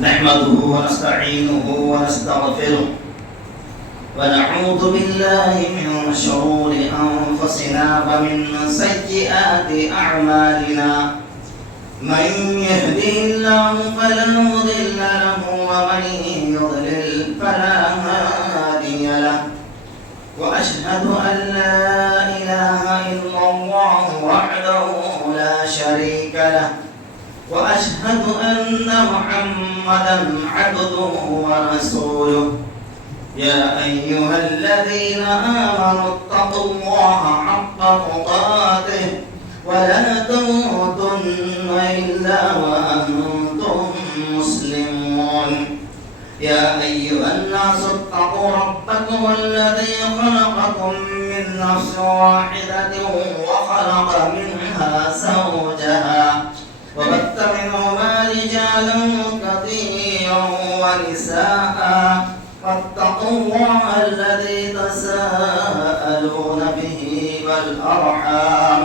نحمده ونستعينه ونستغفره ونعوذ بالله من شرور أنفسنا ومن سيئات أعمالنا من يهده الله فلا مضل له ومن يضلل فلا هادي له وأشهد أن لا إله إلا الله وحده لا شريك له وأشهد أن محمدا عبده ورسوله يا أيها الذين آمنوا اتقوا الله حق تقاته ولا تموتن إلا وأنتم مسلمون يا أيها الناس اتقوا ربكم الذي خلقكم من نفس واحدة وخلق منها زوجها وبث منهما رجالا كثيرا ونساء واتقوا الله الذي تساءلون به والأرحام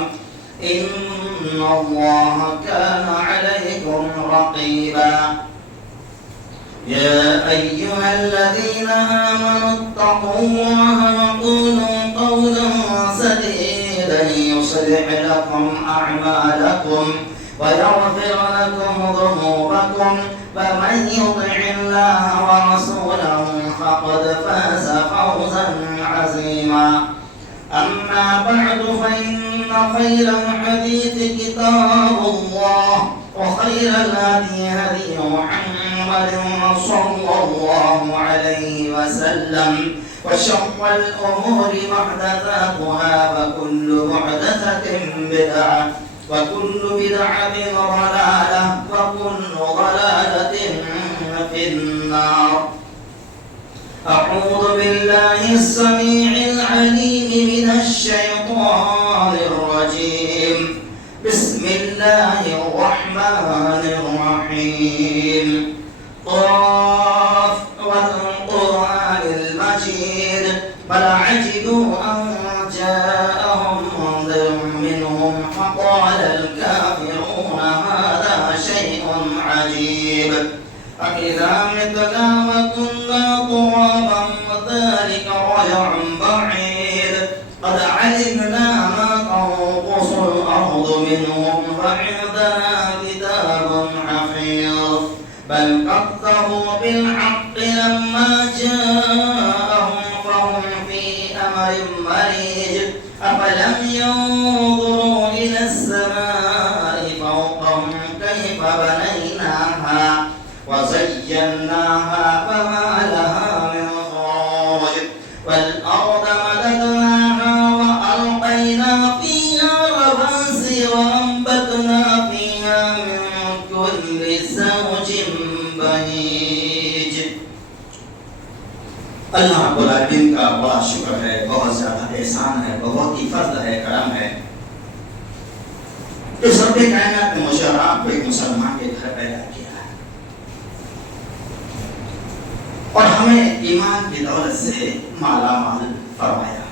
إن الله كان عليكم رقيبا يا أيها الذين آمنوا اتقوا الله وقولوا قولا سديدا يصلح لكم أعمالكم ويغفر لكم ذنوبكم ومن يطع الله ورسوله فقد فاز فوزا عظيما أما بعد فإن خير الحديث كتاب الله وخير الهدي هدي محمد صلى الله عليه وسلم وشر الأمور محدثاتها وكل محدثة بدعة وكل بدعة ضلالة وكل ضلالة في النار أعوذ بالله السميع العليم من الشيطان الرجيم بسم الله الرحمن الرحيم قاف والقرآن المجيد بل عجبوا أن جاءهم منذر منهم فقال الكافرون هذا شيء عجيب أإذا متنا وكنا ترابا ذلك رجع بعيد قد علمنا ما تنقص الأرض منهم فعندنا كتاب حفيظ بل كذبوا بالحق لما جاءهم فهم في أمر مريج أفلم ينظروا إلى السماء فوقهم كيف بنيناها وزيناها فما لها من فروج والأرض مددناها وألقينا فيها رواسي وأنبتنا فيها من كل زوج بهيج اللہ رب العالمین کا بڑا شکر ہے، بہت زیادہ احسان ہے، بہت ہی فضل ہے، کرم ہے کہ سب کائنات نے مجھے اور آپ کو ایک مسلمان کے گھر پیدا کیا ہے اور ہمیں ایمان کی دولت سے مالا مال فرمایا،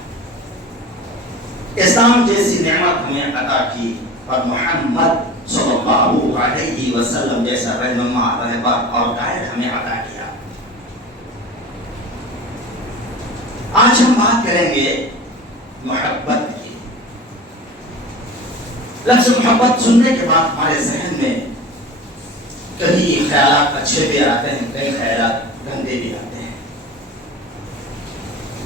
اسلام جیسی نعمت ہمیں عطا کی اور محمد صلی اللہ علیہ وسلم جیسا رہنما رہبر اور قائد ہمیں عطا کیا۔ آج ہم بات کریں گے محبت کی۔ لفظ محبت سننے کے بعد ہمارے ذہن میں کئی خیالات اچھے بھی آتے ہیں، کئی خیالات گندے بھی آتے ہیں،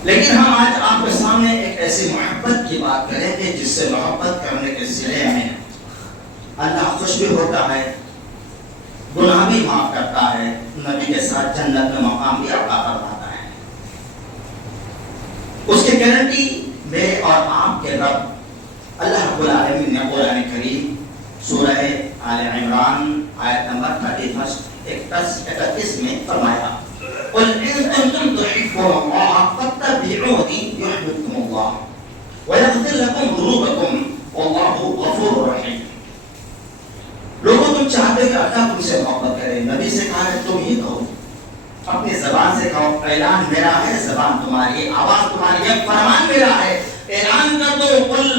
لیکن ہم آج آپ کے سامنے ایک ایسی محبت کی بات کریں گے جس سے محبت کرنے کے سلے میں اللہ خوش بھی ہوتا ہے، گناہ بھی معاف کرتا ہے، نبی کے ساتھ جنت میں مقام بھی عطا فرماتا ہے۔ اس کی گارنٹی میرے اور آپ کے رب اللہ رب العالمین نے قرآن کریم سورہ آل عمران آیت نمبر 31 میں فرمایا، قل ان کنتم تحبون اللہ فاتبعونی یحببکم اللہ ویغفر لکم ذنوبکم واللہ غفور رحیم۔ لوگوں تم چاہتے ہو کہ اللہ تم سے محبت کرے، نبی سے کہا ہے تم یہ کہو، اپنی زبان سے کہو، اعلان میرا ہے، زبان تمہاری، آواز تمہاری ہے، فرمان میرا ہے، اعلان کر دو، قل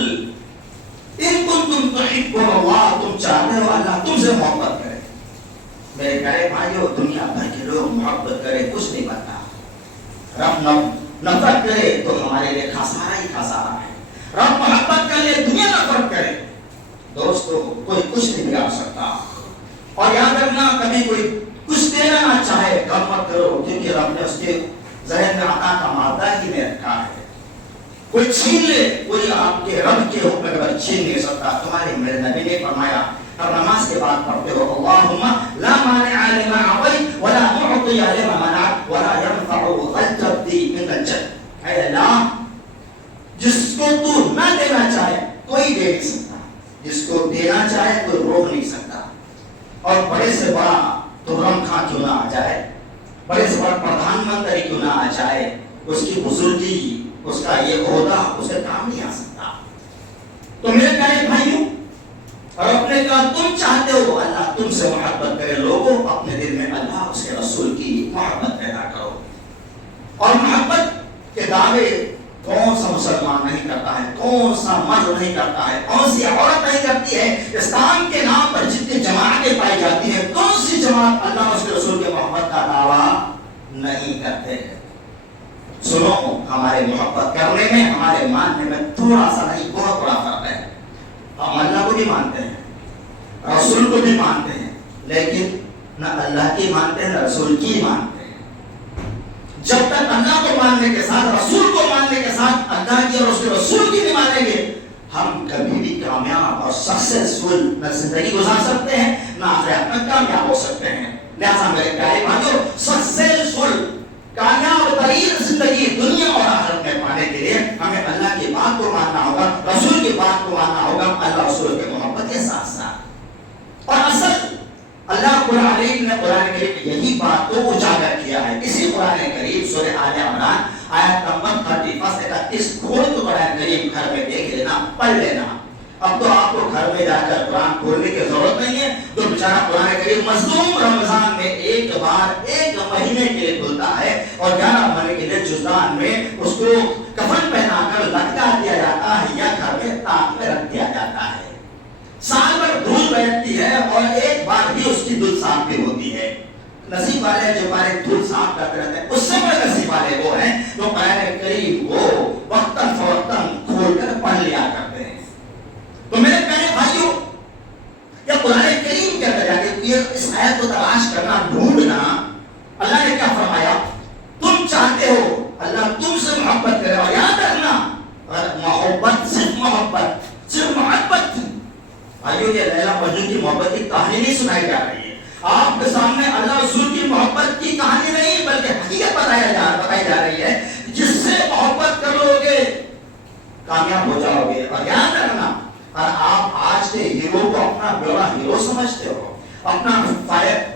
ان کنتم تحبون اللہ، تم چاہتے ہو اللہ تم سے محبت کرے، میرے پیارے بھائیوں، دنیا بھر کے لوگ محبت کرے کچھ نہیں بنتا، رب نفرت کرے تو ہمارے لیے خسارہ ہی خسارہ ہے۔ رب محبت کر لے، دنیا نفرت کرے، دوستو کوئی کچھ نہیں بگاڑ سکتا۔ اور یاد رکھنا، کبھی کوئی کچھ دینا نہ چاہے غم مت کرو، کیونکہ رب نے اس کے ذہن میں عطا کا مادہ ہی نہیں رکھا ہے۔ کوئی چھین لے، کوئی آپ کے رب کے حکم کے چھین نہیں سکتا۔ تمہارے میرے نبی نے فرمایا، اور نماز کے بعد پڑھتے ہو اللہم لا مانع لما اعطیت ولا معطی لما منعت ولا ينفع ذا الجد منک الجد۔ اے اللہ، جس کو تو نہ دینا چاہے کوئی دے نہیں سکتا، جس کو دینا چاہے کوئی روک نہیں سکتا۔ اور بڑے سے بڑا ترم خان کیوں نہ آ جائے، بڑے سے بڑا پردھان منتری کیوں نہ آ جائے، اس کی بزرگی، اس کا یہ عہدہ اسے کام نہیں آ سکتا۔ تو میرے پیارے بھائیوں، اور اپنے کا تم چاہتے ہو اللہ تم سے محبت کرے، لوگوں اپنے دل میں اللہ اس کے رسول کی محبت پیدا کرو۔ اور محبت کے دعوے کون سا مسلمان نہیں کرتا ہے، کون سا مرد نہیں کرتا ہے، کون سی عورت نہیں کرتی ہے۔ اسلام کے نام پر جتنی جماعتیں پائی جاتی ہیں، کون سی جماعت اللہ اس کے رسول کے محبت کا دعویٰ نہیں کرتے؟ سنو، ہمارے محبت کرنے میں، ہمارے ماننے میں تھوڑا سا نہیں بہت بڑا فرق ہے۔ ہم اللہ کو بھی مانتے ہیں، رسول کو بھی مانتے ہیں، لیکن نہ اللہ کی مانتے ہیں نہ رسول کی مانتے ہیں۔ جب تک اللہ کو ماننے کے ساتھ، رسول کو ماننے کے ساتھ اللہ کی اور اس کے رسول کی نہیں مانیں گے، ہم کبھی بھی کامیاب اور سکسیسفل نہ زندگی گزار سکتے ہیں، نہ آخرت میں کامیاب ہو سکتے ہیں۔ لہذا میرے پیارے بھائیوں، سکسیسفل کامیاب ترین زندگی دنیا اور آخرت میں پانے کے لیے ہمیں اللہ کی بات کو ماننا ہوگا، رسول کی بات کو ماننا ہوگا، اللہ رسول کے محبت کے ساتھ ساتھ۔ اور اصل اللہ قرآن نے قرآن کریم میں یہی بات کو اجاگر کیا ہے۔ اسی قرآن کریم سورہ آل عمران آیت نمبر 31 کھول تو قرآن کریم گھر میں دیکھ لینا، پڑھ لینا۔ اب تو آپ کو گھر میں جا کر قرآن کھولنے کی ضرورت نہیں ہے، تو بیچارہ قرآن کریم مظلوم رمضان میں ایک بار ایک مہینے کے لیے کھلتا ہے، اور 11 مہینے کے لیے جزدان میں اس کو کفن پہنا کر لٹکا دیا جاتا ہے یا گھر میں تاک میں رکھ دیا جاتا ہے۔ سال بھر دھول بیٹھتی ہے اور ایک بار بھی اس کی دھول صاف بھی ہوتی ہے۔ نصیب والے جو ہمارے دھول صاف کرتے رہتے ہیں، اس سے بڑے نصیب والے وہ ہیں جو قرآن کریم کو وقتاً فوقتاً کھول کر پڑھ لیا کرتے ہیں۔ تو میرے پیارے بھائیوں، یہ قرآن کریم کے اندر جا کے اس آیت کو تلاش کرنا، ڈھونڈنا، اللہ نے کیا فرمایا؟ تم چاہتے ہو اللہ تم سے محبت کرے، اور یاد رکھنا محبت صرف محبت تھی۔ بھائیوں، یہ لیلا مجنون کی محبت کی کہانی نہیں سنائی جا رہی ہے، آپ کے سامنے اللہ رسول کی محبت کی کہانی نہیں بلکہ حقیقت بتائی جا رہی ہے۔ جس سے محبت کرو گے کامیاب ہو جاؤ گے۔ اور یاد رکھنا، اور آپ آج کے ہیرو کو اپنا بڑا ہیرو سمجھتے ہو، اپنا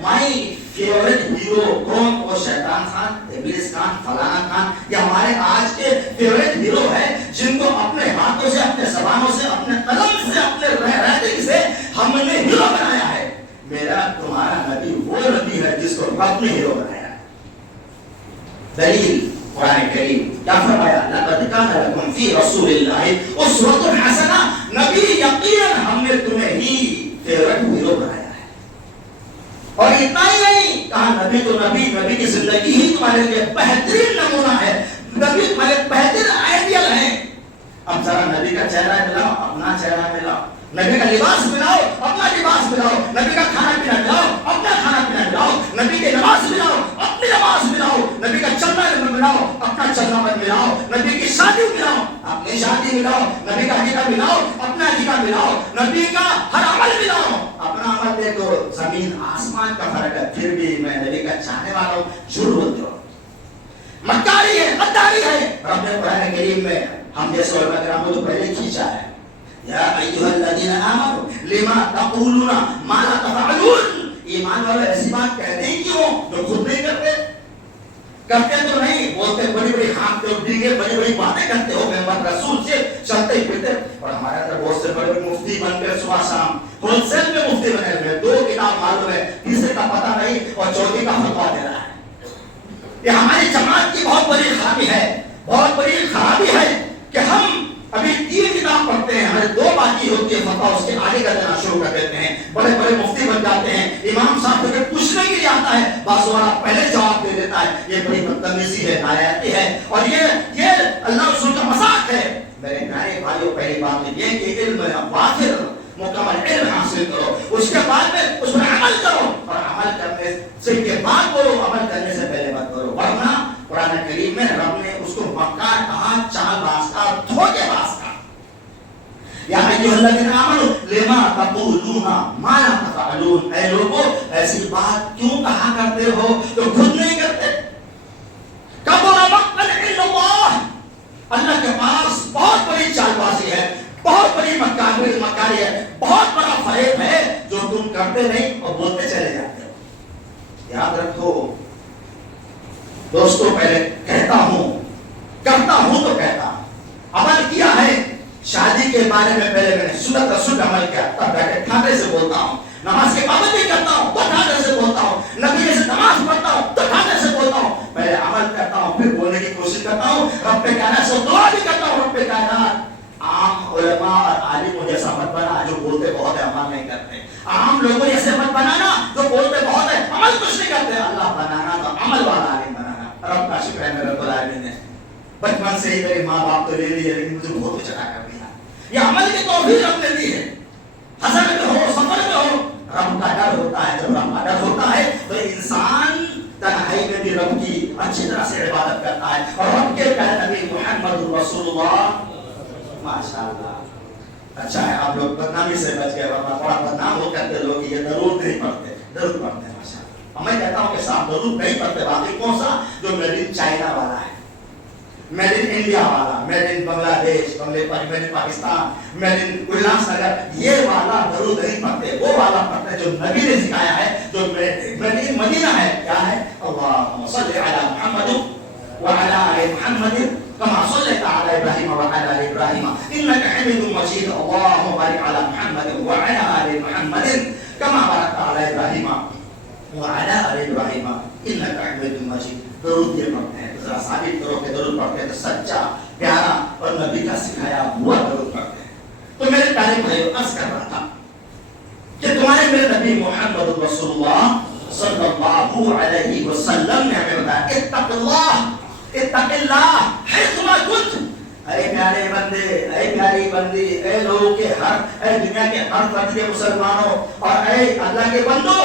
مائی فیورٹ ہیرو کون؟ وہ شیطان خان، ابلیس خان، فلانا خان، یہ ہمارے آج کے فیورٹ ہیرو ہے، جن کو اپنے ہاتھوں سے، اپنے زبانوں سے، اپنے قلم سے، اپنے رائٹنگ سے ہم نے ہیرو بنایا ہے۔ میرا تمہارا نبی وہ نبی ہے جس کو اپنے ہیرو بنایا ہے۔ دلیل قرآن کریم کیا فرمایا؟ لقد کان لکم فی رسول اللہ اسوۃ حسنہ، نبی یقیناً ہم نے تمہیں ہی فیورٹ ہیرو بنایا ہے۔ اور اتنا ہی نہیں کہا، نبی تو نبی کی زندگی ہی تمہارے لیے بہترین نمونہ ہے، نبی تمہارے بہترین آئیڈیل ہے۔ اب ذرا نبی کا چہرہ ملاؤ، اپنا چہرہ ملاؤ، نبی کا لباس ملاؤ، اپنا لباس ملاؤ، نبی کا کھانا پینا ملاؤ، اپنا کھانا پینا ملاؤ، نبی کی نماز ملاؤ، اپنی نماز ملاؤ، نبی کا چلنا ملاؤ، اپنا چلنا ملاؤ، نبی کی شادی ملاؤ، اپنی شادی ملاؤ، نبی کا عقیدہ ملاؤ، اپنا عقیدہ ملاؤ، نبی کا ہر عمل ملاؤ، اپنا عمل دیکھو، زمین آسمان کا فرق ہے، پھر بھی میں نبی کا چاہنے والا ہوں، جھوٹ بولتے ہو، مکاری ہے، غداری ہے۔ رب نے قرآن کریم میں ہم جیسے علماء کرام کو تو پہلے کھینچا ہے، یا ایھا الذین آمنوا لما تقولون ما لا تفعلون، ایمان والے ایسی بات کہتے ہیں کیوں جو خود نہیں کرتے؟ کرتے تو نہیں، بولتے بڑی بڑی خام کے ڈیگے، بڑی بڑی باتیں کرتے ہو، محمد رسول سے چلتے ہی پھرتے، اور ہمارے اندر بہت سے بڑے مفتی بن کر صبح شام ہول سیل میں مفتی بنے ہوئے، 2 کتاب معلوم ہے، تیسرے کا پتہ نہیں، اور چوتھی کا فتویٰ دے رہا ہے۔ یہ ہماری جماعت کی بہت بڑی خرابی ہے، بہت بڑی خرابی ہے کہ ہم ابھی 3 کتاب پڑھتے ہیں، ہمیں 2 باقی ہوتی ہے فتویٰ، اس کے آگے کا دینا شروع کر دیتے ہیں، بڑے بڑے مفتی بن جاتے ہیں، امام صاحب سے پوچھنے جاتا ہے بعض والا پہلے جواب دے دیتا ہے. یہ بڑی بدتمیزی ہے، نایاتی ہے، اور یہ اللہ رسول کا مذاق ہے. میرے پیارے بھائیوں، پہلی بات یہ کہ علم وافر مکمل علم حاصل کرو، اس کے بعد میں اس پر عمل کرو، اور عمل کرنے سے کے بعد کرو، عمل کرنے سے پہلے مت کرو. ورنہ قرآن کریم میں رب نے اس کو مکار کہا، چال باز کا، دھوکے باز کا. یا ایھا الذین آمنوا لما تقولون ما لا تفعلون، اے لوگوں ایسی بات کیوں کہا کرتے ہو جو خود نہیں کرتے. کبر مقتا عند اللہ، اللہ کے پاس بہت بڑی چال بازی ہے، بہت بڑی مکاری ہے، بہت بڑا فریب ہے جو تم کرتے نہیں اور بولتے چلے جاتے ہو. یاد رکھو دوستو، پہلے کہتا ہوں، کرتا ہوں تو کہتا ہوں. عمل کیا ہے شادی کے بارے میں، پہلے میں نے سنت رسول عمل کیا، تب بیٹھے ٹھاٹے سے بولتا ہوں. نماز کی پابندی کرتا ہوں تو ٹھاٹے سے بولتا ہوں. نبی سے نماز پڑھتا ہوں تو ٹھاٹے سے بولتا ہوں. پہلے عمل کرتا ہوں، پھر بولنے کی کوشش کرتا ہوں. رب کائنات سے دعا بھی کرتا ہوں، رب کائنات عام علماء اور عالموں جیسا مت بنا جو بولتے بہت ہے عمل نہیں کرتے. عام لوگوں جیسے مت بنانا جو بولتے بہت ہے عمل کچھ نہیں کرتے. اللہ بنانا تو عمل والا عالم بنانا. رب کا شکر ہے میرے رب العالمین نے بچپن سے ہی میرے ماں باپ تو لے لیے، لیکن مجھے بہت کچھ عطا کر دیا. یہ عمل کی توفیق رب نے دی ہے. حضر میں ہو، سفر میں ہو، رب کا ڈر ہوتا ہے. جب رب کا ڈر ہوتا ہے تو انسان تنہائی میں بھی رب کی اچھی طرح سے عبادت کرتا ہے. اور رب کے پیارے نبی محمد رسول اللہ، ماشاءاللہ. اچھا ہے آپ لوگ بدنامی سے بچ گئے، ورنہ بڑا بدنام ہو کرتے لوگ یہ درود نہیں پڑھتے. درود پڑھتے ہیں ماشاءاللہ. میں کہتا ہوں کہ صاحب درود نہیں پڑھتے. باقی کون سا جو میڈ ان چائنا والا ہے، میڈ ان انڈیا والا، made in Bangladesh, made in Pakistan, made in Ulhasnagar, یہ والا درود نہیں پڑھتے. وہ والا پڑھتے جو نبی نے سکھایا ہے، جو میڈ ان مدینہ ہے. کیا ہے؟ اللہم صلی علی محمد وعلی آل محمد كما صليت على ابراهيم وعلى ال ابراهيم انك حميد مجيد. اللهم بارك على محمد وعلى ال محمد كما باركت على ابراهيم وعلى ال ابراهيم انك حميد مجيد. درود یہ پڑھتے ہیں. ذرا ثابت کرو کہ درود پڑھتے ہیں تو سچا، پیارا اور نبی کا سکھایا ہوا درود پڑھتے ہیں. تو میرے پیارے بھائیو، عرض کر رہا تھا کہ تمہارے میرے نبی محمد رسول اللہ صلی اللہ علیہ وسلم نے ہمیں بتایا اتق اللہ، اتق اللہ حیثما کنت. اے پیارے بندے، اے پیاری بندی، اے لوگوں کے اے دنیا کے ہر فرد کے مسلمانوں اور اے اللہ کے بندوں،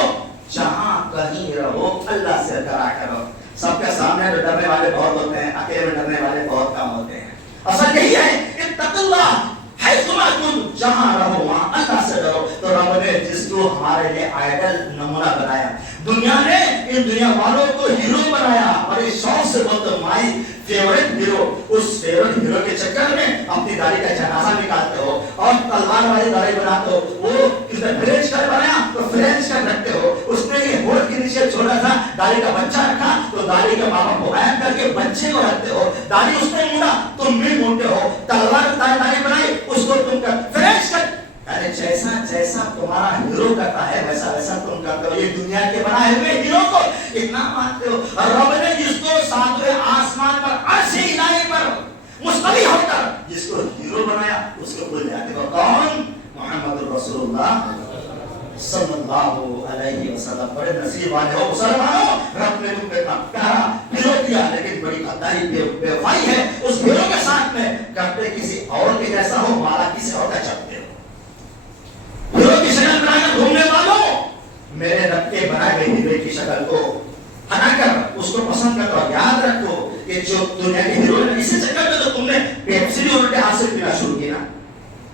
جہاں کہیں رہو اللہ سے ڈرا کرو. سب کے سامنے ڈرنے والے بہت ہوتے ہیں، اکیلے ڈرنے والے بہت کم ہوتے ہیں. اصل یہی ہے اتق اللہ حیثما کنت، جہاں رہو وہاں اللہ سے ڈرو. تو رب نے جس کو ہمارے لیے آئیڈل نمونہ بنایا، دنیا نے ان دنیا والوں کو ہیرو بنایا اور اس شوق سے بولتے مائی فیورٹ ہیرو. اس فیورٹ ہیرو کے چکر میں اپنی داڑھی کا جنازہ نکالتے ہو اور تلوار والی داڑھی بناتے ہو. وہ کس نے فرینچ کٹ بنایا تو فرینچ کٹ رکھتے ہو. اس نے یہ ہونٹ کے نیچے چھوڑا تھا داڑھی کا بچہ رکھا تو داڑھی کے بابا کو غائب کر کے بچے کو رکھتے ہو. داڑھی اس نے مونڈا تم بھی مونڈتے ہو. تلوار داڑھی بنائی اس کو تم کر فرینچ کٹ. یعنی جیسا جیسا تمہارا ہیرو کرتا ہے ویسا ویسا تم کرتے ہو. یہ دنیا کے بنائے ہوئے ہیرو کو اتنا مانتے ہو. اور رب نے جس کو ساتویں آسمان پر عرش الہی پر مستوی ہو کر جس کو ہیرو بنایا اس کو بھول جاتے ہو. کون؟ محمد رسول اللہ صلی اللہ علیہ وسلم. بڑے نصیب والے ہو مسلمانوں، رب نے تم کو اتنا پیارا ہیرو دیا، لیکن بڑی غداری بے وفائی ہے اس ہیرو کے ساتھ میں. کرتے کسی اور کے جیسا ہو، مالا کسی اور کا چپتے ہو. ہیرو کی شکل بنا کر گھومنے والوں، میرے رب کے بنائے ہوئے ہیرو کی شکل کو ہٹا کر اس کو پسند کرو. اور یاد رکھو کہ جو دنیا کے ہیرو نے اسی چکر میں تو تم نے پیپسی بھی الٹے ہاتھ سے پینا شروع کی نا،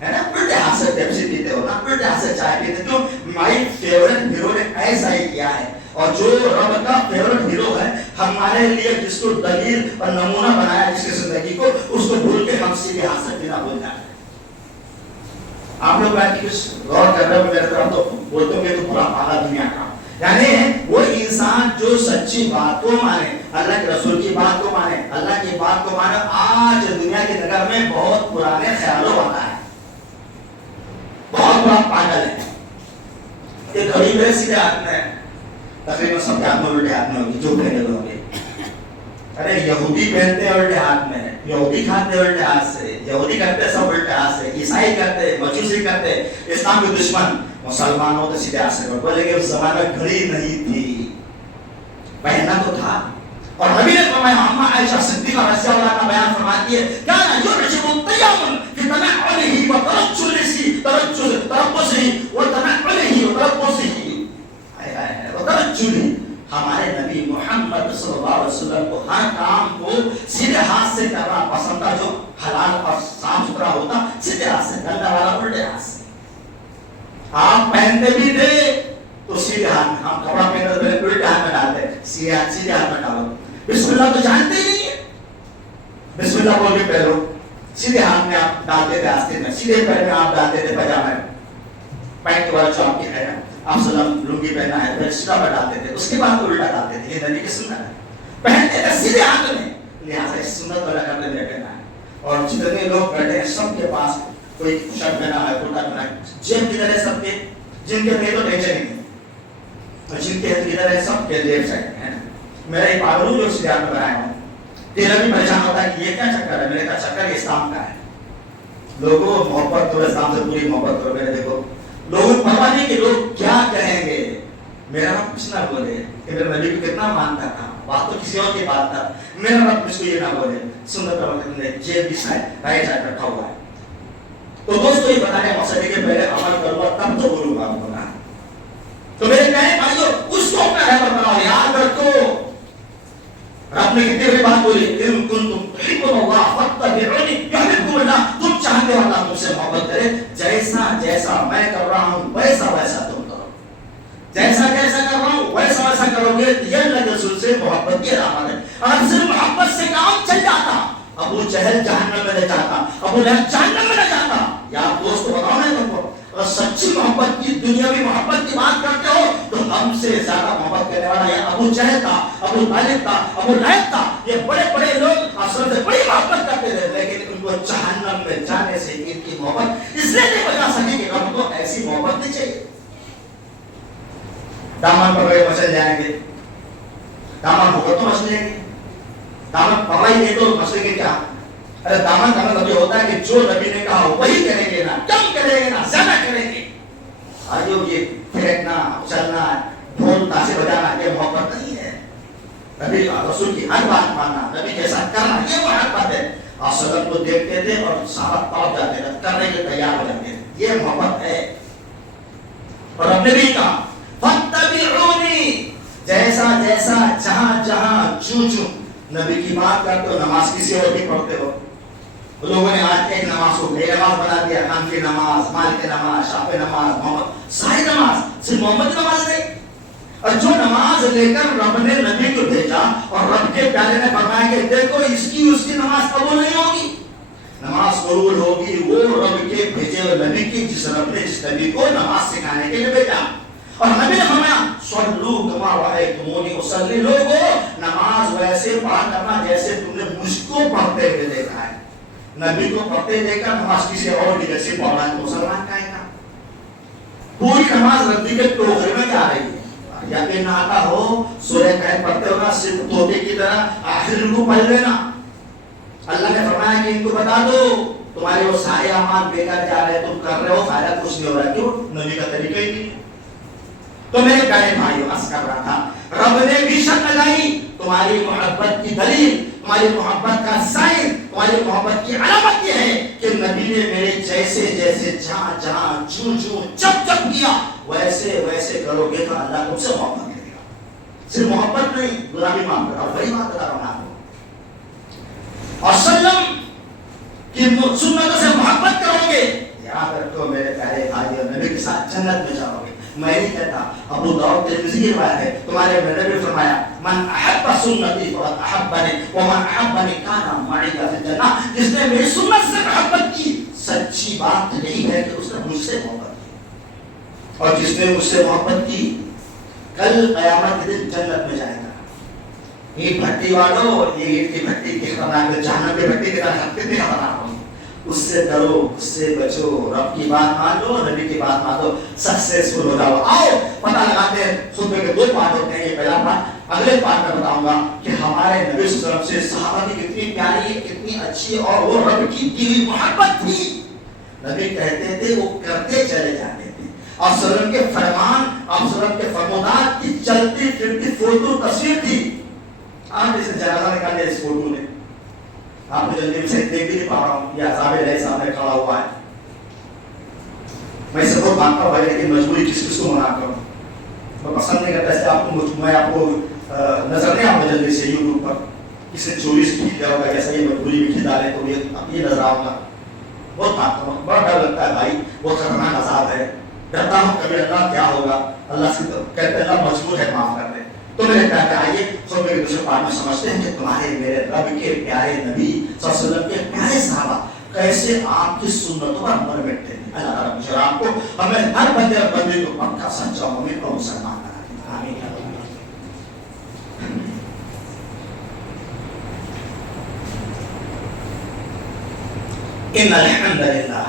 ہے نا؟ الٹے ہاتھ سے پیپسی پیتے ہو نا، الٹے ہاتھ سے چائے پیتے. کیوں؟ مائی فیورٹ ہیرو نے ایسا ہی کیا ہے. اور جو رب کا فیورٹ ہیرو ہے ہمارے لیے، جس کو دلیل اور نمونہ بنایا جس کی زندگی کو، اس کو بھول کے ہم سیدھے ہاتھ سے پینا بھول جاتے ہیں. آپ لوگ بیٹھ کے غور کر رہے ہو میرے طرف تو بولتے ہو کہ تو بڑا پاگل دنیا کا. یعنی وہ انسان جو سچی بات کو مانے، اللہ کے رسول کی بات کو مانے، اللہ کی بات کو مانے، آج دنیا کے نگر میں بہت پرانے خیالوں والا ہے، بہت بڑا پاگل ہے. ایک گھڑی میرے سیدھے ہاتھ میں، تقریباً سب کے ہاتھ میں الٹے ہاتھ میں ہوگی جو پہنے لوگ. ارے یہودی پہنتے ہیں الٹے ہاتھ میں، یہودی کھاتے الٹے ہاتھ سے، یہودی کرتے سب الٹے ہاتھ سے، عیسائی کرتے، مجوسی کرتے، اسلام کے دشمن. مسلمانوں تو سیدھے ہاتھ سے کرتے. بولے کہ اس زمانے میں گھڑی نہیں تھی، پہننا تو تھا. اور نبی نے فرمایا, اما عائشہ صدیقہ رضی اللہ عنہا بیان فرماتی ہے, کان یعجب الطیام فی تنعلہ وتربصہ وترجلہ. ہمارے نبی محمد صلی اللہ علیہ وسلم کو ہر کام کو سیدھے ہاتھ سے کرنا پسند تھا, جو حلال اور صاف ستھرا ہوتا سیدھے ہاتھ سے, گندا والا الٹے ہاتھ سے. آپ پہنتے بھی تھے تو سیدھے ہاتھ میں, ہم کپڑا پہنتے تھے الٹے ہاتھ میں ڈالتے, سیدھے ہاتھ میں ڈالو. بسم اللہ تو جانتے ہی نہیں ہے, بسم اللہ بول کے پہلو, سیدھے ہاتھ میں آپ ڈالتے تھے آستے میں, سیدھے پیر میں آپ ڈالتے تھے پاجامے, پینٹ والا جو آپ کی ہے نا, آپ سلام لنگی پہنا ہے, پھر سیدھا پر ڈالتے تھے, اس کے بعد الٹا ڈالتے تھے. یہ نبی کی سنت ہے, پہنتے تھے سیدھے ہاتھ میں, لہٰذا اس سنت والا کپڑے میں پہنا ہے. اور جتنے لوگ بیٹھے ہیں سب کے پاس کوئی شرٹ پہنا ہے, کرتا پہنا ہے, جیب کدھر ہے سب کے, جن کے نہیں تو ٹینشن ہی نہیں, اور جن کے ادھر ہے سب کے لیفٹ سائڈ ہے. میرا ایک پاگل جو سیدھے ہاتھ میں بنایا ہوں, تیرا بھی پریشان ہوتا ہے کہ یہ کیا چکر ہے, میرے کا چکر یہ اسلام کا ہے. لوگوں محبت کرو, اسلام سے پوری محبت کرو. میرے دیکھو لوگوں کو پتا نہیں کہ لوگ کیا کہیں گے, میرا رب کچھ نہ بولے کہ میرے نبی کو کتنا مانتا تھا, بات تو کسی اور کی بات تھا, میرا رب مجھ کو یہ نہ بولے سنت کا وقت میں جیب بھی سائڈ رائٹ سائڈ رکھا ہوا ہے. تو دوستو یہ بتانے مقصد ہے کہ پہلے عمل کروں گا تب تو بولوں گا آپ کو نا. تو میرے کہنے بھائیو اس کو اپنا رہبر بناؤ. یاد رکھو رب نے کتنے بڑی بات بولی, ان کنتم تحبون اللہ فاتبعونی یحببکم اللہ. تم چاہتے ہو اللہ تم سے محبت کرے, جیسا جیسا میں کر رہا ہوں ویسا ویسا تم کرو, جیسا جیسا کر رہا ہوں ویسا ویسا کرو گے. یہ اللہ کے رسول سے محبت کی علامت ہے. اگر صرف محبت سے کام چل جاتا, ابو جہل جہنم میں نہ جاتا, ابو لہب جہنم میں نہ جاتا. یار دوست بتاؤ نا تم کو, اگر سچی محبت کی دنیاوی محبت کی بات کرتے ہو تو ہم سے زیادہ محبت کرنے والا یہ ابو جہل تھا, ابو طالب تھا, ابو لہب تھا. یہ بڑے بڑے لوگ اصل سے بڑی محبت کرتے تھے, لیکن ان کو جہنم میں جانے سے ان کی محبت اس لیے نہیں بچا سکے کہ ہم کو ایسی محبت نہیں چاہیے. دامن پکڑے مچل جائیں گے, دامن پکڑ تو مچل جائیں گے, دامن پکڑائی نہیں تو مچلیں گے کیا. ارے دامن کا مطلب یہ ہوتا ہے کہ جو نبی نے کہا وہی کریں گے, نا کم کریں گے نا زیادہ کریں گے. آجو یہ پھینکنا اچھلنا ڈھول تاشے بجانا یہ محبت نہیں ہے. نبی رسول کی ہر بات ماننا, نبی جیسا کرنا یہ محبت ہے. آپ سلام کو دیکھتے تھے اور صحابہ پاؤ جاتے تھے, کرنے کے تیار ہو جاتے تھے, یہ محبت ہے. اور اب نے بھی کہا فاتبعونی, جیسا جیسا جہاں جہاں جو جو نبی کی بات کرتے ہو, نماز کسی اور بھی پڑھتے ہو. لوگوں نے آج ایک نماز کو بے نماز بنا دیا, حنفی نماز, مالکی نماز, شافعی نماز, محمد ساری نماز, صرف محمد نماز نہیں. اور جو نماز لے کر رب نے نبی کو بھیجا اور رب کے پیارے نے فرمایا کہ دیکھو اس کی نماز قبول نہیں ہوگی, نماز قبول ہوگی وہ رب کے بھیجے ہوئے نبی کی, جس رب نے جس نبی کو نماز سکھانے کے لیے بھیجا. اور نبی نے فرمایا صلو کما رأیتمونی اصلی, لوگوں نماز ویسے پڑھا کرنا جیسے تم نے مجھ کو پڑھتے ہوئے دیکھا ہے. نبی کو پڑھتے دیکھا, نماز کسی اور کی جیسی پڑھنا ہے مسلمان کہے گا. پوری نماز ربی کے ٹوکرے میں جا رہی ہے. یقین نہ آتا ہو سورہ کہف پڑھتے ہو نا, صرف طوطے کی طرح آخر کو پڑھ لینا. اللہ نے فرمایا کہ ان کو بتا دو تمہارے وہ سارے اعمال بیکار جا رہے, تم کر رہے ہو فائدہ کچھ نہیں ہو رہا. کیوں؟ نبی کا طریقہ ہی نہیں. تو میرے پیارے بھائیوں عرض کر رہا تھا رب نے بھی شرط لگائی, تمہاری محبت کی دلیل, تمہاری محبت کا سائن, تمہاری محبت کی علامت یہ ہے کہ نبی نے میرے جیسے جیسے جہاں جہاں جو جو جب جب کیا ویسے ویسے کرو گے تو اللہ تم سے محبت کرے گا. صرف محبت نہیں, غلامی معاف کرا, وہی بات بتا رہا ہوں. اور سلم کی سنتوں سے محبت کرو گے, یاد رکھو میرے پیارے بھائیوں, نبی کے ساتھ جنت میں جاؤ گے. میں نہیں کہتا, ابو داؤد ترمذی کی روایت ہے, تمہارے نبی نے فرمایا من احب سنتی فقد احبنی ومن احبنی کان معی فی الجنہ. جس نے میری سنت سے محبت کی, سچی بات یہی ہے کہ اس نے مجھ سے محبت کی, اور جس نے مجھ سے محبت کی کل قیامت کے دن جنت میں جائے گا. اینٹ بھٹی والوں, یہ اینٹ کی بھٹی کی خطرناک, جہنم کی بھٹی کی طرح کتنی خطرناک ہوگی. اس سے ڈرو, اس سے بچو, رب کی بات مانو, نبی کی بات مانو, سکسیسفل ہو جاؤ. آؤ پتہ لگاتے ہیں. خطبے کے دو پارٹ ہوتے ہیں, یہ پہلا پارٹ اگلے پارٹ میں بتاؤں گا کہ ہمارے نبی صلی اللہ علیہ وسلم سے صحابہ کی کتنی پیاری, کتنی اچھی اور وہ رب کی دی ہوئی محبت تھی. نبی کہتے تھے وہ کرتے چلے جاتے تھے, اور صلی اللہ علیہ وسلم کے فرمان آپ سلام کے فرمودات کی چلتی پھرتی فوٹو تصویر تھی. آپ جیسے جنازہ نکال دیا اس فوٹو نے. آپ کو جلدی سے دیکھ بھی نہیں پا رہا ہوں, یہ عذاب الہی سامنے کھڑا ہوا ہے. میں اسے بہت مانتا ہوں بھائی, لیکن مجبوری کس کس کو منع کروں. میں پسند نہیں کرتا اس لیے آپ کو, میں آپ کو نظر نہیں آؤں گا جلدی سے یوٹیوب پر کسی نے چوری سے کھینچ دیا ہوگا, جیسا یہ مجبوری میں کھینچ ڈالے تو یہ نظر آؤں گا. بہت مانتا ہوں, بڑا ڈر لگتا ہے بھائی, بہت خطرناک عذاب ہے. ڈرتا ہوں کبھی اللہ کیا ہوگا, اللہ سے کہتے ہیں اللہ مجبور ہے معاف کر دے. تو میرے کہتے ہیں آئیے خود میرے دوسرے پاک میں سمجھتے ہیں کہ تمہارے میرے رب کے پیارے نبی صلی اللہ علیہ وسلم کے پیارے صحابہ کیسے آپ کی سنتوں پر عمل بیٹھتے تھے. اللہ تعالیٰ مجھے آپ کو, ہمیں ہر بندے اور بندے کو پکا سچا مومن اور مسلمان بنا دے. آمین. ان الحمد لله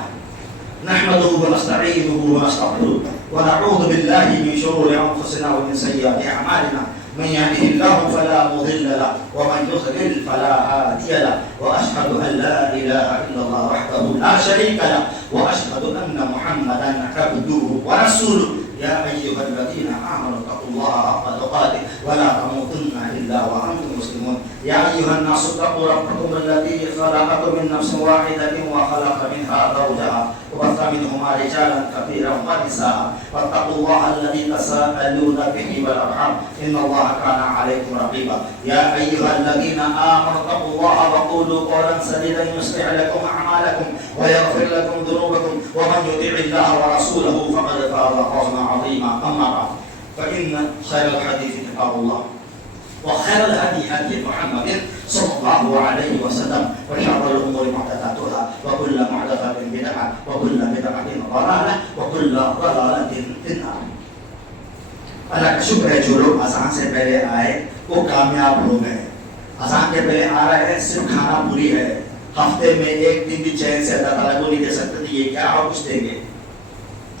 نحمده ونستعينه ونستغفره ونعوذ بالله من شرور انفسنا ومن سيئات اعمالنا من يهده الله فلا مضل له ومن يضلل فلا هادي له واشهد ان لا اله الا الله وحده لا شريك له واشهد ان محمدا عبده ورسوله. يا ايها الذين امنوا اتقوا الله حق تقاته ولا تموتن الا وانتم مسلمون. يا ايها الناس اتقوا ربكم الذي خلقكم من نفس واحده وخلق منها زوجها وبث منهما رجالا كثيرا ونساء واتقوا الله الذي تساءلون به والارحام ان الله كان عليكم رقيبا. يا ايها الذين امنوا اتقوا الله وقولوا قولا سديدا يصلح لكم اعمالكم ويغفر لكم ذنوبكم ومن يطع الله ورسوله فقد فاز فوزا عظيما. اما بعد فان خير الحديث كتاب الله وخير الهدي هدي محمد صلى الله عليه وسلم وشر الامور محدثاتها وكل محدثه بدعه وكل بدعه ضلاله وكل ضلاله في النار. اللہ کا شکر ہے جو لوگ اذان سے پہلے آئے وہ کامیاب ہو گئے. اذان کے پہلے آ رہے ہیں, صرف کھانا پوری ہے, ہفتے میں ایک دن بھی چین سے اللہ تعالیٰ کو نہیں دے سکتے تھے, یہ کیا اور کچھ دیں گے.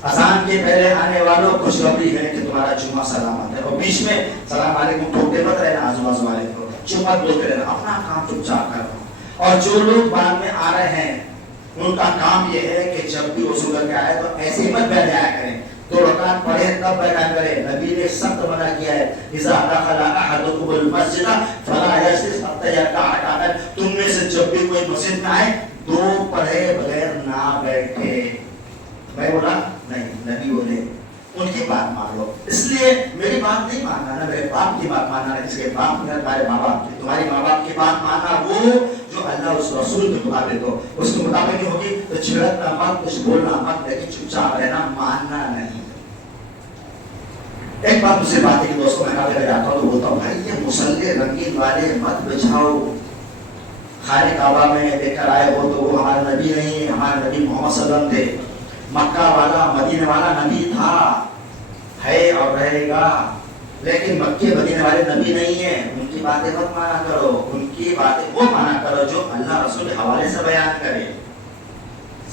اذان کے پہلے آنے والوں خوشخبری ہے کہ تمہارا جمعہ سلامت ہے. اور بیچ میں سلام علیکم ٹھوکتے مت رہنا آزو بازو والے کو, جمعہ بولتے رہنا, اپنا کام چپ چاپ کرنا. اور جو لوگ بعد میں آ رہے ہیں ان کا کام یہ ہے کہ جب بھی وضو کر کے آئے تو ایسے ہی مت بیٹھ جایا کریں, 2 رکعت پڑھے تب بیٹھا کرے. نبی نے سخت منع کیا ہے, اذا دخل احدکم المسجد فلا یجلس حتی یرکع. تم میں سے جب بھی کوئی مسجد میں آئے 2 پڑھے بغیر نہ بیٹھے. میں بولا نہیں, نبی بولے ان کی بات مان لو. اس لیے میری بات نہیں ماننا نا, میرے باپ کی بات ماننا ہے. جس کے باپ کی تمہارے ماں باپ کی, تمہاری ماں باپ کی بات ماننا, وہ جو اللہ اس رسول کے مطابق ہو اس کے مطابق نہیں ہوگی تو چھڑکنا مت, کچھ بولنا مت, لیکن چپ چاپ رہنا, ماننا نہیں. ایک بات دوسری بات ہے کہ دوستوں میں کافی جاتا ہوں تو بولتا ہوں بھائی یہ مسلح رنگین والے مت بچھاؤ. خانہ کعبہ میں دیکھ کر آئے ہو تو وہ ہمارے نبی نہیں, ہمارے نبی محمد صلی اللہ علیہ وسلم تھے. مکہ والا مدینے والا نبی تھا, ہے اور رہے گا, لیکن مکے مدینے والے نبی نہیں ہیں. ان کی باتیں مت مانا کرو, ان کی باتیں وہ مانا کرو جو اللہ رسول کے حوالے سے بیان کرے.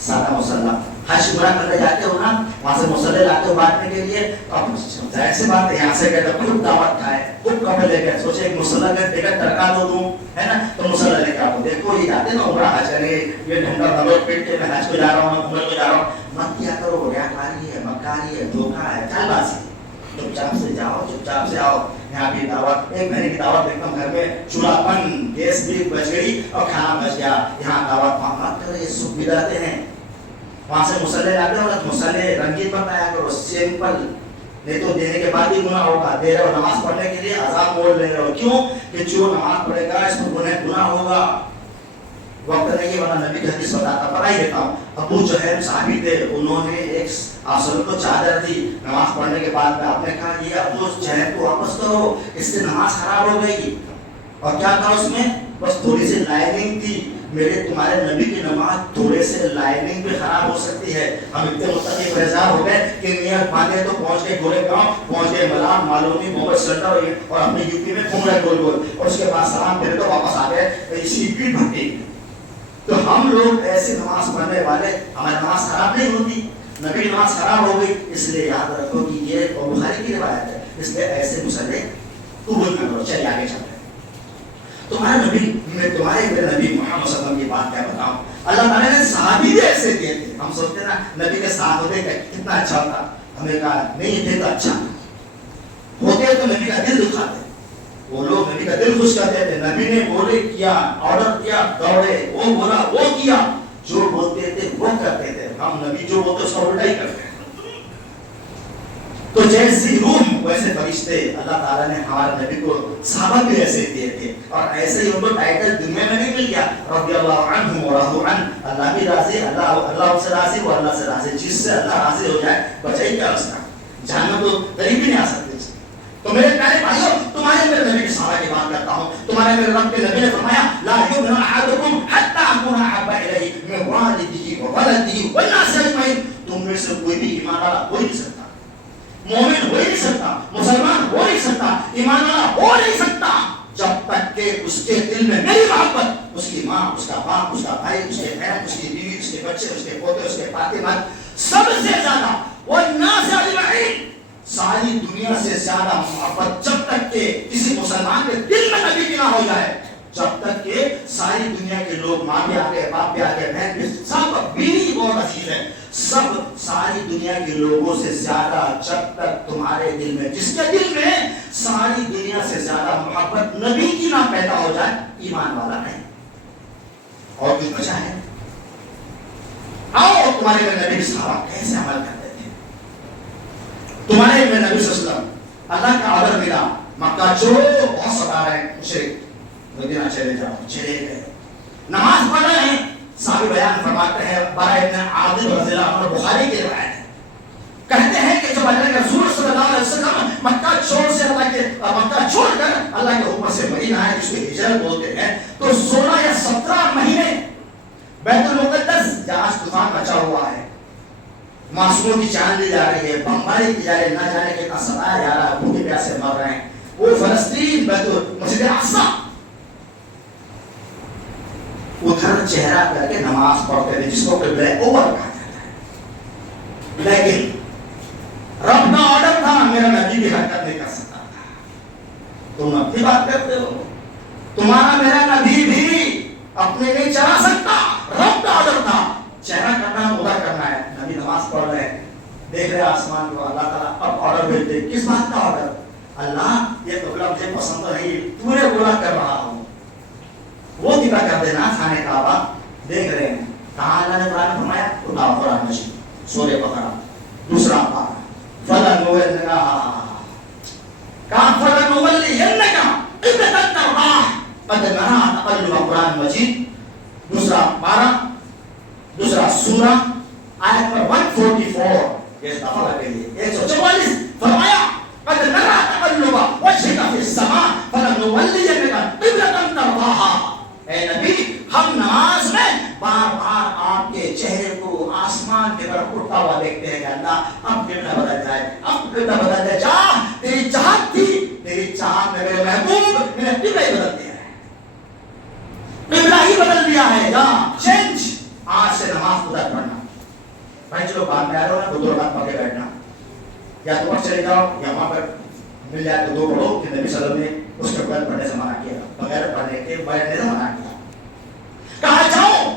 سادہ مسلح حج عمرہ کرنے جاتے ہو نا, وہاں سے مسلح لاتے ہو بانٹنے کے لیے, تو آپ ظاہر سی بات ہے یہاں سے کہتے خود دعوت کھائے, خود کپڑے لے کے سوچے ایک مسلح کا ٹکٹ ترکا دوں ہے نا, تو مسلح لے کے آؤ. دیکھو یہ جاتے نا عمرہ حج کرنے, یہ ڈھنڈا دبوچ پیٹ کے میں حج کو جا رہا ہوں, میں عمرہ کو جا رہا ہوں, مت کیا کرو. ریاکاری ہے, مکاری ہے, دھوکہ ہے, چال باسی. چپ چاپ سے جاؤ, چپ چاپ سے آؤ. یہاں بھی دعوت, 1 مہینے کی دعوت دیکھتا ہوں گھر میں چولہا بند, گیس بھی بچ گئی اور کھانا بچ گیا. یہاں دعوت مت کرو, یہ سکھ بدعتیں ہیں. وہاں سے مسلح لاتے ہو نا, مسلح رنگین بتایا کرو, سمپل, نہیں تو دینے کے بعد ہی گناہ ہوگا. دے رہے ہو نماز پڑھنے کے لیے عذاب مول لے رہے ہو, کیوں کہ جو نماز پڑھے گا اس میں گناہ ہوگا. وقت نہیں ہے ورنہ نبی کی حدیث بتاتا, پڑھا ہی دیتا ہوں. ابو جہل صحابی تھے, انہوں نے ایک آسل کو چادر دی نماز پڑھنے کے بعد میں, آپ نے کہا یہ ابو جہل کو واپس کرو, اس سے نماز خراب ہو گئی. اور کیا تھا اس میں, بس تھوڑی سی لائننگ تھی. میرے تمہارے نبی کی نماز تھوڑے سے لائننگ بھی خراب ہو سکتی ہے. ہم اتنے متقی پرہیزگار ہو گئے کہ نیت باندھے تو پہنچ گئے گورے گاؤں, پہنچ گئے ملان, معلومی, محمد سنٹر اور اپنی یو پی میں گھوم رہے گول گول, اور اس کے بعد سلام پھر تو واپس آ گئے, اسی بھیڑ بھٹی. تو ہم لوگ ایسی نماز پڑھنے والے, ہماری نماز خراب نہیں ہوتی, نبی نماز خراب ہو گئی. اس لیے یاد رکھو کہ یہ بخاری کی روایت ہے, اس لیے ایسے مسئلے قبول نہ کرو. چلیے آگے چلتے ہیں. تمہارے نبی, میں تمہارے نبی محمد صلی اللہ علیہ وسلم کی بات کیا بتاؤں. اللہ تعالیٰ نے صحابی بھی ایسے دیے تھے. ہم سوچتے ہیں نا نبی کے ساتھ ہوتے کتنا اچھا ہوتا, ہمیں کہا نہیں تھے تو اچھا. ہوتے تو نبی کا دل دکھاتے، وہ لوگ نبی کا دل خوش کرتے تھے. نبی نے بولے کیا، آرڈر کیا دوڑے، وہ بولا وہ کیا، جو بولتے تھے وہ کرتے تھے. ہم نبی جو بولتے اس کا الٹا ہی کرتے ہیں. تو جیسی روح ویسے فرشتے اللہ تعالیٰ نے ہمارے نبی کو صحابہ بھی ایسے دیے تھے، اور ایسے ہی ان کو ٹائٹل دنیا میں نہیں مل گیا رضی اللہ عنہ ورضوا عنہ. اللہ بھی راضی، اللہ سے راضی، وہ اللہ سے راضی. جس سے اللہ راضی ہو جائے بچائی کیا اس کا، جہنم تو قریب بھی نہیں آ سکتے. تو میرے پیارے بھائیوں، تمہارے میرے نبی کے صحابہ کی بات کرتا ہوں. تمہارے میرے رب کے نبی نے فرمایا لا یؤمن احدکم حتی اکون احب الیہ من والدہ وولدہ والناس اجمعین. تم میں سے کوئی بھی ایمان والا ہو نہیں سکتا، مومن ہو ہی نہیں سکتا، مسلمان ہو نہیں سکتا، ایمان والا ہو نہیں سکتا جب تک کہ اس کے دل میں میری محبت، اس کی ماں، اس کا باپ، اس کا بھائی، اس کے بہن، اس کی بیوی، اس کے بچے، اس کے پوتے، اس کے پاتے مات، سب سے زیادہ والناس اجمعین، ساری دنیا سے زیادہ محبت جب تک کہ کسی مسلمان کے دل میں نبی کی نہ ہو جائے، جب تک کہ ساری دنیا کے لوگ، ماں بھی آگے، باپ بھی آگے، بہن بھی، سب بیوی بہت عزیز ہے، سب ساری دنیا کے لوگوں سے زیادہ جب تک تمہارے دل میں، جس کے دل میں ساری دنیا سے زیادہ محبت نبی کی نہ پیدا ہو جائے، ایمان والا نہیں. اور کچھ بچا ہے؟ آؤ تمہارے میں نبی صحابہ کیسے عمل کرتے تھے. تمہارے میں نبی صلی اللہ علیہ وسلم اللہ کا آرڈر ملا، مکہ چھوڑو، بہت ستا رہے ہیں مشرک، مدینہ چلے جاؤ، چلے گئے. نماز پڑھ رہے ہیں، صحابی بیان فرماتے ہیں، برا ابن عازب رضی اللہ عنہ، بخاری کی روایت ہے، کہتے ہیں کہ جب اللہ کے رسول صلی اللہ علیہ وسلم مکہ چھوڑ سے مکہ چھوڑ کر اللہ کے حکم سے مدینہ آئے، جس کو ہجرت بولتے ہیں، تو 16 یا 17 مہینے بیت المقدس جہاز طوفان مچا ہوا ہے، معصوموں کی جان لی جا رہی ہے، بمباری کی جا رہی ہے، نہ جانے کتنا ستایا جا رہا ہے، بھوکے پیاسے مر رہے ہیں. وہ فلسطین مسجد اقصی ادھر چہرہ کر کے نماز پڑھتے تھے، جس کو قبلہ اوور کہا جاتا ہے. لیکن رب کا آرڈر تھا، میرا نبی بھی حرکت نہیں کر سکتا تھا. تم اپنی بات کرتے ہو، تمہارا میرا نبی بھی اپنے نہیں چلا سکتا. رب کا آرڈر تھا، چہرہ کرنا ادھر کرنا ہے. نبی نماز پڑھ رہے، دیکھ رہے آسمان کو، اللہ تعالیٰ اب آرڈر بھیجتے. کس بات کا آرڈر؟ اللہ یہ قبلہ مجھے پسند نہیں، تو نے بولا کر رہا ہوں، وہ دبا کر دینا کھانے کعبہ. دیکھ رہے ہیں کہاں اللہ نے قرآن فرمایا، اٹھاؤ قرآن مجید سورہ بقرہ دوسرا پارہ، فَلَنُوَلِّنَّكَ قِبْلَةً تَرْضَاهَا قَدْ نَرَىٰ تَقَلُّبَ قرآن مجید دوسرا پارہ دوسرا سورہ آیت پر 144، یہ دفعہ لگے 144، فرمایا قَدْ نَرَىٰ تَقَلُّبَ وَجْهِكَ فِي السَّمَاءِ فَلَنُوَلِّيَنَّكَ قِبْلَةً تَرْضَاهَا. اے نبی، ہم نماز میں بار بار آپ کے چہرے کو آسمان کی طرف اٹھتا ہوا دیکھتے ہیں کہ اللہ اب قبلہ بدل جائے، اب قبلہ بدل جائے. جا، تیری چاہت تھی، تیری چاہت میں میرے محبوب میں نے قبلہ ہی بدل دیا ہے، قبلہ ہی بدل دیا ہے. جا چینج، آج سے نماز ادھر پڑھنا. بھائی چلو بعد میں آ رہے ہو نا، دو رکعت پڑھ کے بیٹھنا، یا تو وقت چلے جاؤ، یا وہاں پر مل جائے تو دو پڑھو. کہ نبی صلی اللہ علیہ وسلم نے اس کے بغیر پڑھنے سے منع کیا، بغیر پڑھنے کے بغیر نے منع کیا. کہا جاؤ،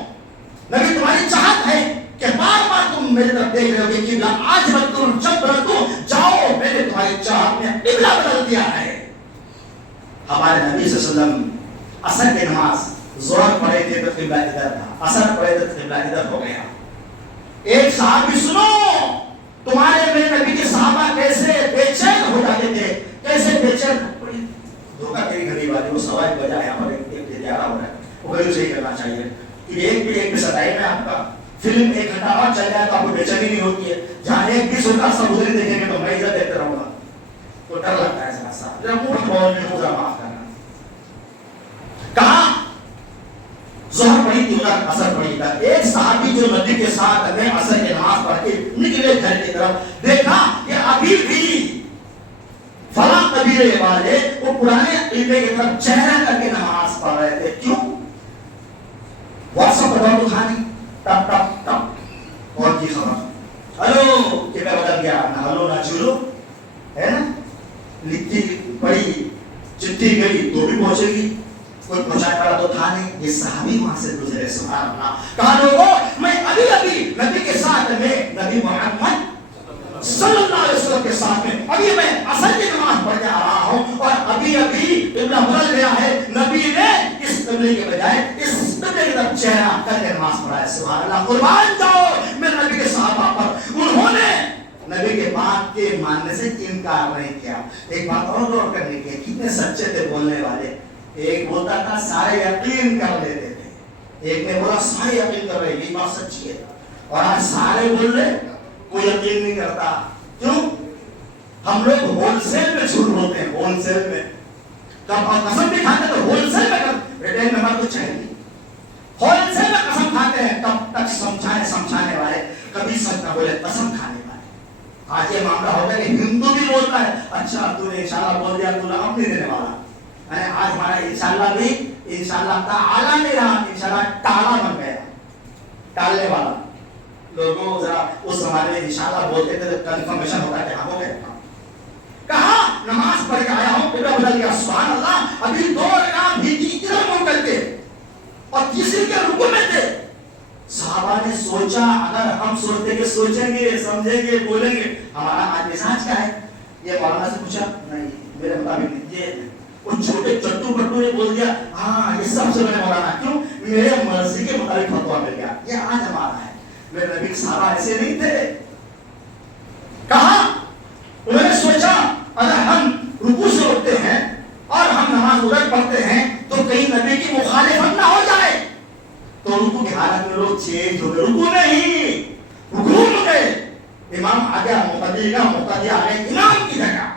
نبی تمہاری چاہت ہے کہ بار بار تم میری طرف دیکھ رہے ہو کہ قبلہ آج بدلوں جب بدلوں، جاؤ میں نے تمہاری چاہت میں قبلہ بدل دیا ہے. ہمارے نبی صلی اللہ علیہ وسلم عصر کی نماز ظہر پڑھے تھے تو قبلہ ادھر تھا، عصر پڑھے تو قبلہ ادھر ہو گیا. ایک صحابی سنو، تمہارے میرے نبی کے صحابہ کیسے بے چین ہو جاتے تھے، کیسے بے چین. دھوکہ تیری گھڑی والی، وہ سوال بجائے ہمارے ایک گیارہ ہو رہا ہے، وہ گھڑی صحیح کرنا چاہیے کہ ایک بھی ستائی میں آپ کا فلم 1 گھنٹہ اور چل جائے تو آپ کو بے چینی نہیں ہوتی ہے. جہاں 1-20 ہوتا سب ادھر دیکھیں گے تو میں ادھر دیکھتے رہوں گا، تو ڈر لگتا ہے ذرا سا. ذرا منہ بول میں ذرا معاف کرنا. کہاں ظہر پڑھی تھی ادھر عصر پڑھی تھا. ایک صحابی جو نبی کے ساتھ میں عصر کی نماز پڑھ کے نکلے گھر کی طرف، دیکھا کہ ابھی بھی فلاں قبیلے والے وہ پرانے قبلے کی طرف چہرہ کر کے نماز پڑھ رہے تھے. کیوں؟ واٹس ایپ پر تو کھانی ٹپ ٹپ ٹپ اور کی خبر، ہلو کہ میں بدل گیا، نہ ہلو نہ چلو ہے نا. لکھی پڑھی چٹھی گئی تو بھی پہنچے گی، کوئی پہنچانے والا تو تھا نہیں. یہ صحابی وہاں سے گزرے، سبحان اللہ. کہا لوگوں میں ابھی ابھی نبی کے ساتھ میں نبی محمد صلی اللہ علیہ وسلم کے ساتھ میں ابھی میں اصل کی نماز پڑھ کے آ رہا ہوں اور ابھی قبلہ بدل گیا ہے، نبی نے اس قبلے کے بجائے اس قبلے کی طرف چہرہ کر کے نماز پڑھا ہے۔ سبحان اللہ، قربان جاؤ میرے نبی کے صحابہ پر، انہوں نے نبی کے بات کے ماننے سے انکار نہیں کیا۔ ایک بات اور غور کرنے کی، کتنے سچے تھے بولنے والے۔ ایک بولتا تھا سارے یقین کر لیتے تھے، ایک نے بولا سارے یقین کر رہے، یہ بات سچی ہے، اور آج سارے بول رہے کوئی یقین نہیں کرتا۔ کیوں؟ ہم لوگ ہول سیل میں جھوٹ بولتے ہیں، ہول سیل میں قسم بھی کھاتے تو ہول سیل میں ریٹیل نمبر تو چاہیے، ہول سیل میں قسم کھاتے ہیں، تب تک سمجھانے والے کبھی سچ نہ بولے، قسم کھانے والے۔ آج یہ معاملہ ہوتا ہے کہ ہندو بھی بولتا ہے اچھا تو نے انشاءاللہ بول دیا، تو اب نہیں دینے والا۔ آج ہمارا انشاءاللہ بھی انشاءاللہ تعالی نہیں رہا، انشاءاللہ ٹالا بن گیا، ٹالنے والا۔ لوگوں ذرا اس زمانے میں انشاءاللہ بولتے تھے، کنفرمیشن ہوتا ہے کہ ہم ہو گئے، کہا نماز پڑھ کے آیا ہوں، قبلہ بدل گیا، سبحان اللہ، ابھی 2 رکعت بھی تھی، ادھر منہ کر کے اور تیسری کے رکوع میں تھے۔ صحابہ نے سوچا، اگر ہم سوچتے کہ سوچیں گے، سمجھیں گے، بولیں گے، ہمارا آج مزاج کیا ہے؟ یہ مولانا سے پوچھا، نہیں میرے مطابق نہیں، یہ وہ چھوٹے چٹو پٹو نے بول دیا، ہاں یہ سب سے بڑے مولانا، کیوں؟ میرے مرضی کے مطابق فتویٰ مل گیا۔ یہ آج ہمارا ہے۔ میرے نبی کے صحابہ ایسے نہیں تھے۔ کہا انہوں نے سوچا اگر ہم رکوع سے اٹھتے ہیں اور ہم نماز ادھر پڑھتے ہیں تو کہیں نبی کی مخالفت نہ ہو جائے، تو رکوع کی حالت میں لوگ چینج ہو گئے، رکوع نہیں رکوع میں گئے، امام آ گیا، مقتدی کا مقتدی آ گئے امام کی جگہ۔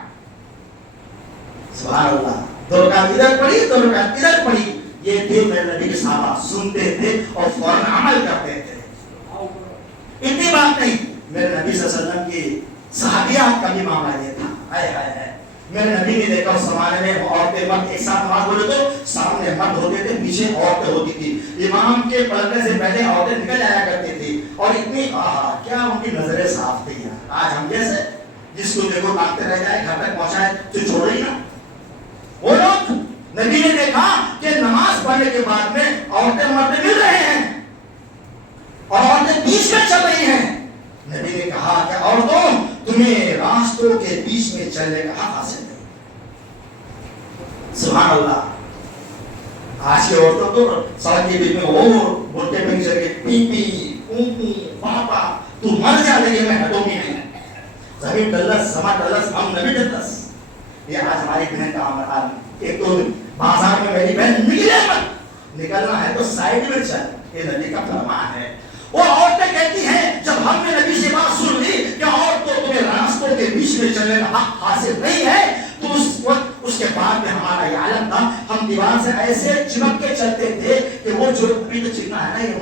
سبحان اللہ، 2 رکعت ادھر پڑھی، 2 رکعت ادھر پڑھی۔ یہ تھے میرے نبی کے صحابہ، سنتے تھے اور فوراً عمل کرتے تھے۔ اتنی بات نہیں، میرے نبی صلی اللہ علیہ وسلم کی صحابیات کا بھی معاملہ یہ تھا، میرے نبی نے دیکھا اس زمانے میں عورتیں مرد ایک ساتھ نماز بولے تو سامنے مرد ہوتے تھے، پیچھے عورتیں ہوتی تھی، امام کے پلٹنے سے پہلے عورتیں نکل جایا کرتی تھی، اور اتنی کیا ان کی نظریں صاف تھی۔ آج ہم جیسے جس کو دیکھو کاٹتے رہ جائے، گھر تک پہنچائے تو چھوڑے ہی نا۔ وہ لوگ نبی نے دیکھا کہ نماز پڑھنے کے بعد میں عورتیں مرد مل رہے ہیں اور عورتیں بیچ میں چل رہی ہیں۔ نبی نے کہا کہ عورتوں تمہیں راستوں کے بیچ میں چلنے کا حق حاصل نہیں۔ سبحان اللہ، آج کی عورتوں کو سڑک کے بیچ میں وہ بولتے پہ چل کے پی پی پو پاپا تو مر جا، لیکن میں ہٹوں گی نہیں۔ زمین ڈلس سما ڈلس ہم نبی ڈلس۔ یہ آج ہماری بہن کا عمل، ایک تو بازار میں میری بہن نکلے مت، نکلنا ہے تو سائڈ میں چل، یہ نبی کا فرمان ہے۔ وہ عورتیں کہتی ہیں جب ہم نے نبی سے بات سن لی کہ عورتوں تمہیں راستوں کے بیچ میں چلنے کا حق حاصل نہیں ہے، تو اس وقت اس کے بعد میں ہمارا یہ عالم تھا، ہم دیوار سے ایسے چمک کے چلتے تھے کہ وہ جو ابھی تو چکنا ہے نا، یہ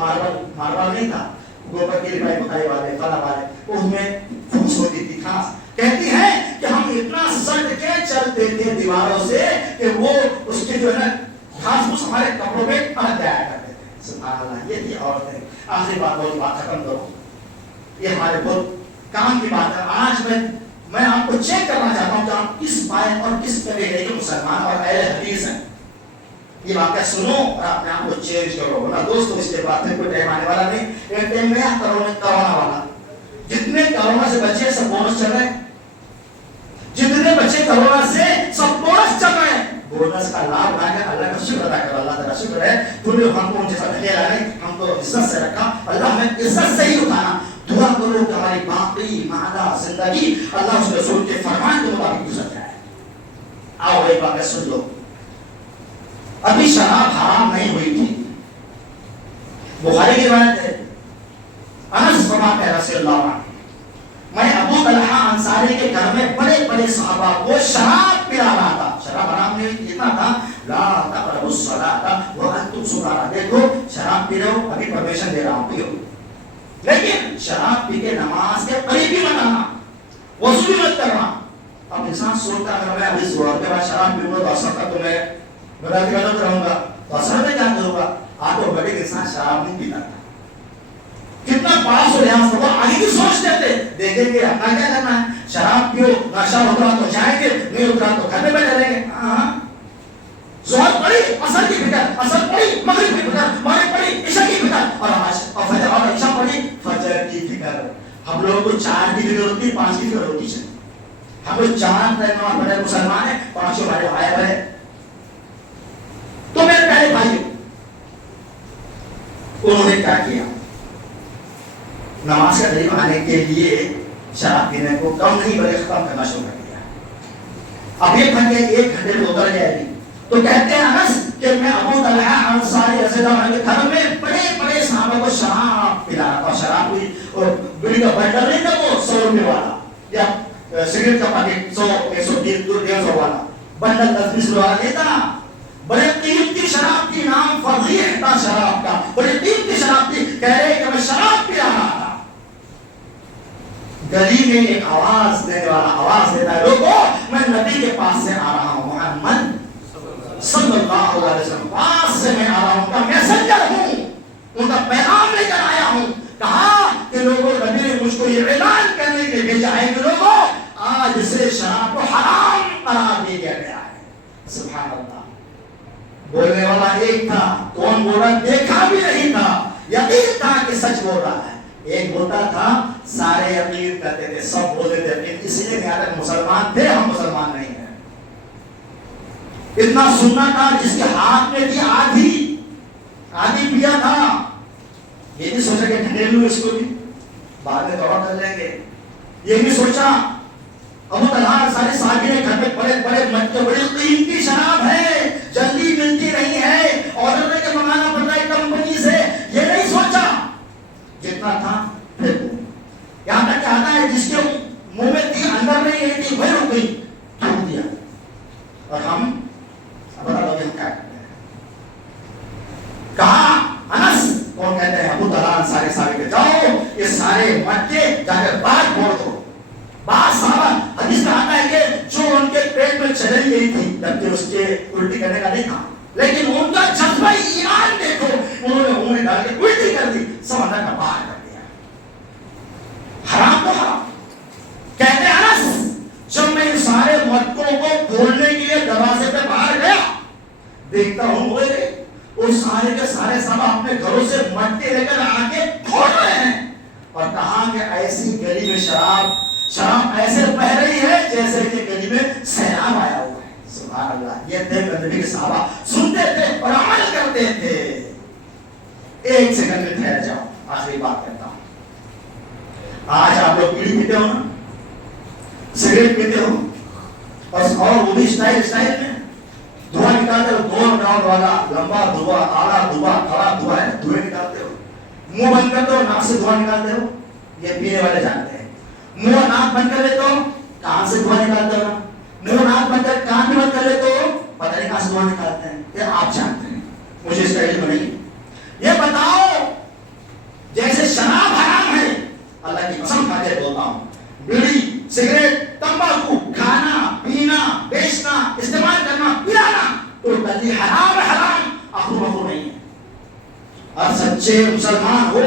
ماربل نہیں تھا، گوبر کی لپائی پکائی والے فلا والے، اس میں پھوس ہوتی تھی خاص۔ کہتی ہیں کہ ہم اتنا سٹ کے چلتے تھے دیواروں سے کہ وہ اس کے جو ہے نا گھاس پھوس ہمارے کپڑوں میں پڑ جایا کرتے تھے۔ سبحان اللہ، یہ تھی عورتیں۔ آخری بات، بہت بات ختم کروں، یہ ہمارے بہت کام کی بات ہے۔ آج میں آپ کو چیک کرنا چاہتا ہوں کہ آپ کس پائے اور کس طریقے کے مسلمان اور اہل حدیث ہیں۔ یہ واقعہ سنو اور اپنے آپ کو چینج کرو، ورنہ دوستو اس کے بعد میں کوئی ٹائم آنے والا نہیں۔ ایک ٹائم میں کرونا والا، جتنے کرونا سے بچے سب بونس چل رہے ہیں، جتنے بچے کرونا سے سب بونس چل رہے ہیں۔ بونس کا لابھ اٹھا کر اللہ کا شکر ادا کرو، اللہ تعالیٰ شکر ہے تو نے ہم کو جیسا دھکیلا نہیں، ہم کو عزت سے رکھا، اللہ ہمیں عزت سے ہی اٹھانا۔ دعا کرو کہ ہماری باقی مادہ زندگی اللہ اس رسول کے فرمان کے مطابق گزر جائے۔ آؤ ایک بات سن لو، ابھی شراب حرام نہیں ہوئی تھی، بخاری کی روایت ہے، انس فرماتے ہیں رضی اللہ عنہ، میں ابو طلحہ انصاری کے گھر میں بڑے بڑے صحابہ کو شراب پلا رہا تھا، شراب حرام نہیں، اتنا تھا لا تقربوا الصلاۃ وانتم سکارى، دیکھو شراب پی رہے ہو، ابھی پرمیشن دے رہا ہوں پیو، لیکن شراب پی کے نماز کے قریب بھی مت آنا، وضو بھی مت کرنا۔ اب انسان سوچتا ہے اگر میں ابھی زہر کے بعد شراب پیوں گا تو اثر کا تو میں بدل کے غلط رہوں گا، تو اثر میں کیا کروں گا؟ آٹومیٹک انسان شراب نہیں پیتا تھا، کتنا پاس ہو لحاظ ہوگا، آگے کی سوچتے تھے، دیکھیں گے اپنا کیا کرنا ہے، شراب پیو، نشہ اترا تو جائیں گے، نہیں اترا تو گھر میں بیٹھے رہیں گے۔ ظہر پڑھی اثر کی فکر، اثر پڑھی مغرب کی فکر، مغرب پڑھی عشاء کی فکر، اور فجر اور عشاء پڑھی فجر کی فکر۔ ہم لوگوں کو 4 کی فکر ہوتی ہے، 5 کی فکر ہوتی ہے، ہم لوگ چاند نماز پڑھے مسلمان ہیں، پانچوں ہمارے بھائی ہے. تو میرے پیارے بھائی انہوں نے کیا کیا؟ نماز کا قریب آنے کے لیے شراب پینے کو کم نہیں بلکہ ختم کرنا شروع کر دیا. اب یہ بن کے 1 گھنٹے میں اتر جائے گی. تو کہتے ہیں انس کہ میں ابو طلحہ انصاری رضی اللہ عنہ کے گھر میں بڑے بڑے صحابہ کو شراب پلانا تھا. شراب کوئی اور بیڑی کا بنڈل نہیں تھا وہ 100 روپے والا یا سگریٹ کا پیکٹ 100 150 والا بنڈل 10-20 روپے والا نہیں تھا. بڑے قیمتی شراب کی، نام فضیح تھا شراب کا، بڑی قیمتی شراب تھی. کہہ رہے کہ میں شراب پی رہا تھا. گلی میں ایک آواز دینے والا آواز دیتا ہے، لوگوں میں نبی کے پاس سے آ رہا ہوں، محمد صلی اللہ علیہ وسلم پاس سے میں آ رہا ہوں، ان کا میسنجر ہوں، ان کا پیغام لے کر آیا ہوں. کہا کہ لوگوں نبی نے مجھ کو یہ اعلان کرنے کے لیے بھیجا ہے کہ لوگوں آج سے شراب کو حرام قرار دیا گیا ہے. سبحان اللہ. بولنے والا ایک تھا، کون بول رہا؟ دیکھا بھی نہیں تھا، یقین تھا کہ سچ بول رہا ہے. ایک بولتا تھا سارے یقین کرتے تھے، سب بولتے تھے یقین، اسی لیے کہا تھا مسلمان تھے، ہم مسلمان نہیں ہیں. اتنا سننا تھا جس کے ہاتھ میں تھی آدھی پیا تھا. یہ بھی سوچا کہ ڈھنڈے لوں اس کو بھی بعد میں توبہ کر لیں گے. یہ بھی سوچا ابو طلحہ سارے صحابی نے گھر میں بڑے بڑے مٹکے، بڑی قیمتی شراب ہے، جلدی ملتی نہیں ہے، آرڈر لے کے منگانا پڑتا ہے کمپنی سے. یہ نہیں سوچا، جتنا تھا پھر یہاں تک کہ آتا ہے جس کے منہ میں تھی اندر نہیں گئی تھی وہی رک گئی، چھوڑ دیا. اور ہم بتا لوگ ہم کیا کرتے ہیں. کہا انس، کون کہتے ہیں؟ ابو طلحہ انصاری صاحب کے جاؤ یہ سارے مٹکے جا کر باہر پھوڑ دو. بعض صحابہ حدیث میں آتا ہے کہ جو ان کے پیٹ میں چلی گئی تھی، جبکہ اس کے الٹی کرنے کا نہیں تھا، لیکن ان کا جذبہ ایمان دیکھو، انہوں نے انگلی ڈال کے الٹی کر دی، سمندر کا باہر کر دیا. حرام تو حرام. کہتے ہیں انس جب میں ان سارے مٹکوں کو کھولنے کے لیے دروازے پہ باہر گیا، دیکھتا ہوں وہ سارے کے سارے سب اپنے گھروں سے مٹکے لے کر آ کے کھول رہے ہیں. اور کہا کہ ایسی گلی میں شراب ایسے بہ رہی ہے جیسے کہ گلی میں سیلاب آیا ہوا ہے. سبحان اللہ. یہ دیکھ کر نبی کے صحابہ سنتے تھے اور عمل کرتے تھے. ایک سیکنڈ میں ٹھہر جاؤ، آخری بات کرتا ہوں. آج آپ لوگ بیڑی پیتے ہو نا، سگریٹ پیتے ہو، اور وہ بھی اسٹائل میں دھواں نکالتے ہو، 2 راؤنڈ والا لمبا دھواں، آڑا دھواں، کھڑا دھواں ہے، دھوئے نکالتے ہو. منہ بند کرتے ہو، ناک سے دھواں نکالتے ہو. یہ پینے والے جانتے ہیں. منہ ناک بند کر لیتے ہو، کان سے دھواں نکالتے ہو. منہ ناک بند کر کان بھی بند کر لیتے ہو، پتہ نہیں کہاں سے دھواں نکالتے ہیں. یہ آپ جانتے ہیں، مجھے اس کا علم نہیں. یہ بتاؤ جیسے شراب حرام ہے، اللہ کی قسم کھا کے بولتا ہوں، بیڑی، سگریٹ، تمباکو کھانا، پینا، بیچنا، استعمال کرنا، پلانا تو ٹوٹلی حرام اخرو بخرو نہیں ہے. اور سچے مسلمان ہو،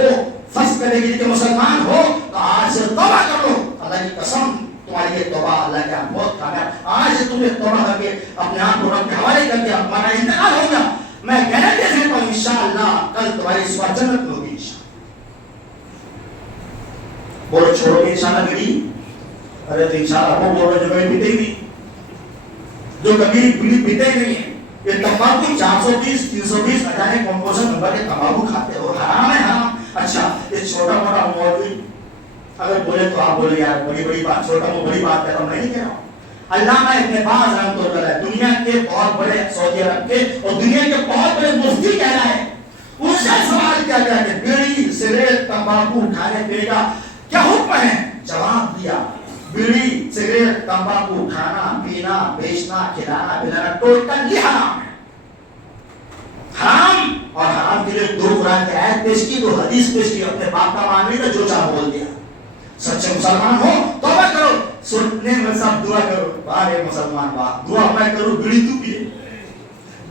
فرض کرنے کے لیے مسلمان ہو تو آج سے توبہ کرو. اللہ کی قسم تمہاری یہ توبہ اللہ کے یہاں بہت کامیاب. آج سے تمہیں توبہ کر کے اپنے آپ کو رب کے حوالے کر کے ہمارا انتقال ہو گیا، میں گارنٹی دیتا ہوں انشاءاللہ کل تمہاری صبح جنت میں ہوگی انشاءاللہ. بولو چھوڑو گے انشاءاللہ بیڑی؟ ارے تو انشاءاللہ وہ بولو جو بیڑی پیتے ہی نہیں، جو کبھی بیڑی پیتے ہی نہیں ہے. یہ تمباکو 420 320 اٹھانے کمپوزر نمبر کے تمباکو کھاتے ہو، حرام ہے حرام. اچھا یہ چھوٹا موٹا مولوی اگر بولے تو آپ بولے یار بڑی بڑی بات، چھوٹا وہ بڑی بات کہہ رہا ہوں، نہیں کہہ رہا ہوں. علامہ ابن باز رحمۃ اللہ علیہ دنیا کے بہت بڑے سعودی عرب کے اور دنیا کے بہت بڑے مفتی کہہ رہا ہے. ان سے سوال کیا گیا کہ بیڑی سگریٹ تمباکو کھانے پینے کا کیا حکم ہے؟ جواب دیا بیڑی سگریٹ تمباکو کھانا پینا بیچنا کھلانا پلانا ٹوٹلی حرام ہے. حرام. اور حرام کے لیے 2 قرآن کی آیت پیش کی، 2 حدیث پیش کی. اپنے باپ کا مان نہیں تھا، جو چاہ بول دیا. سچے مسلمان ہو توبہ کرو. سننے میں سب دعا کرو، بارے مسلمان بات دعا میں کروں بیڑی تو پیے،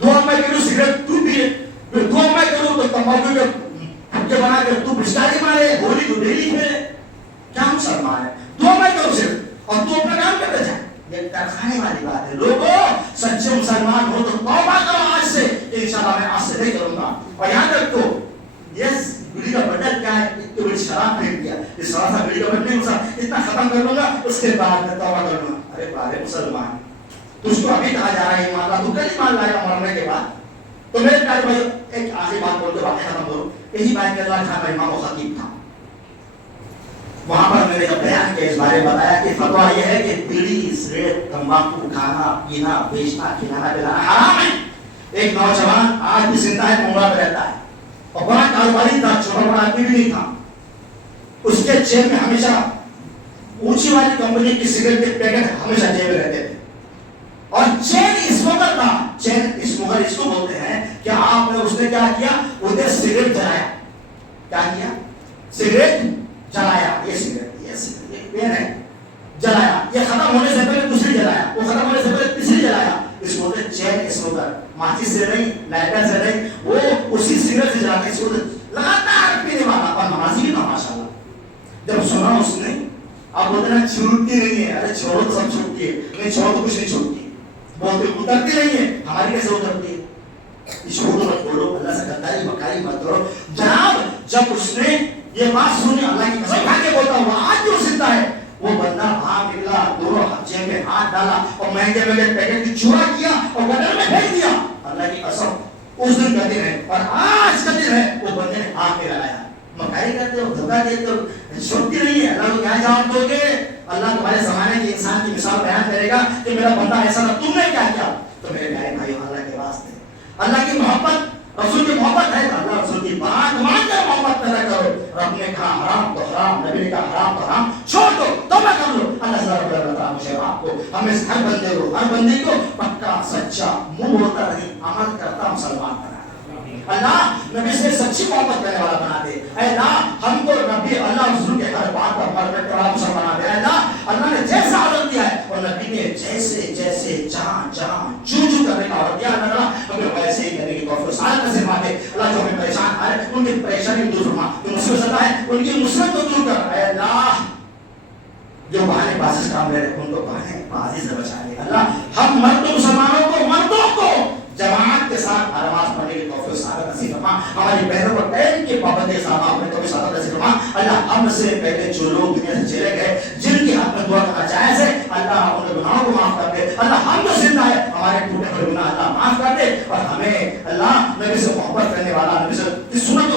دعا میں کروں سگریٹ تو پیے، دعا میں کروں تو تمباکو کے پھٹے بنا کر تو بچکاری مارے، ہولی تو ڈیلی کھیلے. کیا مسلمان ہے؟ دعا میں کروں صرف اور تو اپنا کام کرتے جائے. یہ کھانے والی بات ہے. لوگوں سچے مسلمان ہو تو توبہ کرو آج سے، انشاءاللہ میں آج سے نہیں کروں گا. اور یاد رکھو یس بیڑی کا بٹن کیا ہے؟ اتنی بڑی شراب پھینک دیا، اس طرح سے بیڑی کا بٹن نہیں ہو سکتا، اتنا ختم کر لوں گا اس کے بعد میں توبہ کروں گا. ارے بارے مسلمان تجھ کو ابھی کہا جا رہا ہے ایمان لا, تو کل ایمان لائے گا مرنے کے بعد. تو میرے پیارے بھائی ایک آخری بات بول کے واقعہ ختم کروں. یہی بات کہ اللہ خان امام و خطیب تھا, وہاں پر میں نے جب بیان کیا اس بارے میں بتایا کہ فتویٰ یہ ہے کہ بیڑی سگریٹ تمباکو کھانا پینا بیچنا کھلانا پلانا حرام ہے. ایک نوجوان آج بھی زندہ ہے, ممبئی میں رہتا ہے اور بڑا کاروباری تھا, چھوٹا بڑا آدمی بھی نہیں تھا. اس کے جیب میں ہمیشہ اونچی والی کمپنی کی سگریٹ کے پیکٹ ہمیشہ جیب میں رہتے تھے. اور چین اسموگر تھا. چین اسموگر اس کو بولتے ہیں کہ آپ نے اس نے کیا کیا, ادھر سگریٹ جلایا. کیا کیا؟ سگریٹ جلایا. یہ سگریٹ پین ہے, جلایا. یہ ختم ہونے سے پہلے دوسری جلایا, وہ ختم ہونے سے پہلے تیسری جلایا. اس کو بولتے چین اسموگر. ماچس سے نہیں, لائٹر سے نہیں, وہ اسی سگریٹ سے جلاتے. اس کو لگاتار پینے والا اور نمازی بھی تھا ماشاءاللہ. جب سنا اس نے, آپ بولتے ہیں چھوٹتی نہیں ہے, ارے چھوڑو تو سب چھوٹتی ہے. نہیں چھوڑو تو کچھ نہیں چھوٹتی. بولتے اترتی نہیں ہے, ہماری کیسے اترتی ہے؟ چھوڑو مت بولو, اللہ سے غداری بکاری مت کرو. جناب جب اس نے یہ بات سنی, اللہ کی قسم کھا کے بولتا ہوں آج جو زندہ ہے, وہ بندہ باہر نکلا, دونوں جیب میں ہاتھ ڈالا اور مہنگے مہنگے پیکٹ کی چورا کیا اور گٹر میں پھینک دیا. اللہ کی قسم اس دن کا دن ہے اور آج کا دن ہے. وہ بندے نے ہاتھ میں لگایا. مکاری کرتے ہو, دھوکہ دیتے ہو, چھوٹتی نہیں ہے. اللہ کو کیا جواب دو گے؟ اللہ تمہارے زمانے کے انسان کی مثال بیان کرے گا کہ میرا بندہ ایسا نہ, تم نے کیا کیا. تو میرے پیارے بھائیو, اللہ کے واسطے اللہ کی محبت, رسول کی محبت ہے, اللہ رسول کی بات مان کر محبت پیدا کرو. رب نے کہا حرام تو حرام, نبی نے کہا حرام تو حرام, چھوڑ دو, توبہ کر لو. اللہ رب العالمین مجھے آپ کو, ہمیں ہر بندے کو, ہر بندی کو پکا سچا منہ بولتا نہیں عمل کرتا مسلمان بنا. اللہ نبی سے سچی محبت کرنے والا بنا دے. اے اللہ ہم کو نبی اللہ رسول کے ہر بات پر عمل کرنے والا مسلمان بنا دے. اے اللہ اللہ نے جیسا آرڈر دیا ہے اور نبی نے جیسے جیسے جہاں جہاں جو کرنے کا آرڈر دیا, اللہ ہمیں ویسے ہی کرنے کی توفیق سال کا فرما دے. اللہ جو ہمیں پریشان ہے ان کی پریشانی دور فرما, جو مصیبت زدہ ہے ان کی مصیبت کو دور کر. اے اللہ جو بہانے بازی سے کام لے رہے ان کو بہانے بازی سے بچا لے. اللہ ہم مردوں مسلمانوں کو, مردوں کو جماعت کے ساتھ نماز پڑھنے کی توفیق سعادت نصیب فرما. ہماری بہنوں کو ٹائم کی پابندی صاحب اپنے توفیق سعادت نصیب فرما. اللہ ہم سے پہلے جو لوگ دنیا سے چلے گئے, جن کی حق میں دعا کرنا جائز ہے, اللہ ان کے گناہوں کو معاف کر دے. اللہ ہم جو زندہ ہے ہمارے ٹوٹے ہوئے گناہ اللہ معاف کر دے اور ہمیں اللہ نبی سے محبت کرنے والا, نبی سے سنت